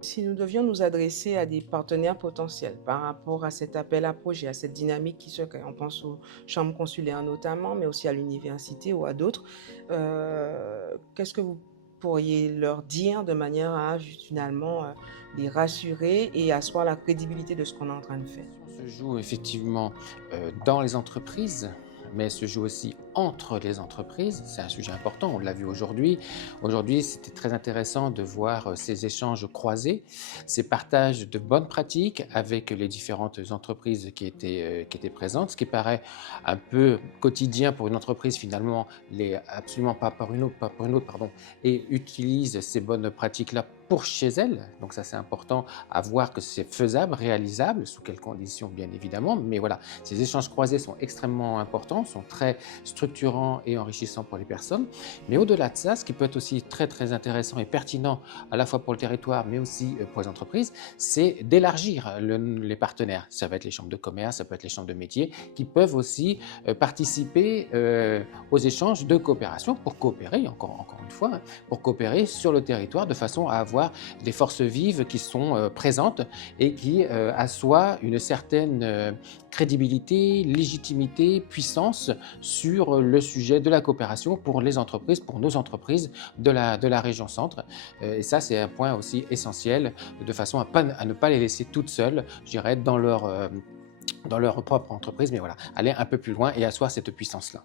Si nous devions nous adresser à des partenaires potentiels par rapport à cet appel à projet, à cette dynamique qui se crée, on pense aux chambres consulaires notamment, mais aussi à l'université ou à d'autres, qu'est-ce que vous pourriez leur dire de manière à finalement les rassurer et asseoir la crédibilité de ce qu'on est en train de faire? Se joue effectivement dans les entreprises, mais se joue aussi entre les entreprises. C'est un sujet important, on l'a vu aujourd'hui. Aujourd'hui, c'était très intéressant de voir ces échanges croisés, ces partages de bonnes pratiques avec les différentes entreprises qui étaient présentes, ce qui paraît un peu quotidien pour une entreprise finalement, les absolument pas pour une autre, pardon, et utilise ces bonnes pratiques-là pour chez elle. Donc ça, c'est important à voir que c'est faisable, réalisable, sous quelles conditions bien évidemment, mais voilà, ces échanges croisés sont extrêmement importants, sont très structurants et enrichissants pour les personnes, mais au-delà de ça, ce qui peut être aussi très très intéressant et pertinent à la fois pour le territoire, mais aussi pour les entreprises, c'est d'élargir les partenaires. Ça va être les chambres de commerce, ça peut être les chambres de métiers, qui peuvent aussi participer aux échanges de coopération pour coopérer, encore une fois, hein, pour coopérer sur le territoire de façon à avoir des forces vives qui sont présentes et qui assoient une certaine crédibilité, légitimité, puissance sur le sujet de la coopération pour les entreprises, pour nos entreprises de la région centre. Et ça, c'est un point aussi essentiel, de façon à ne pas les laisser toutes seules, je dirais, dans leur propre entreprise, mais voilà, aller un peu plus loin et asseoir cette puissance-là.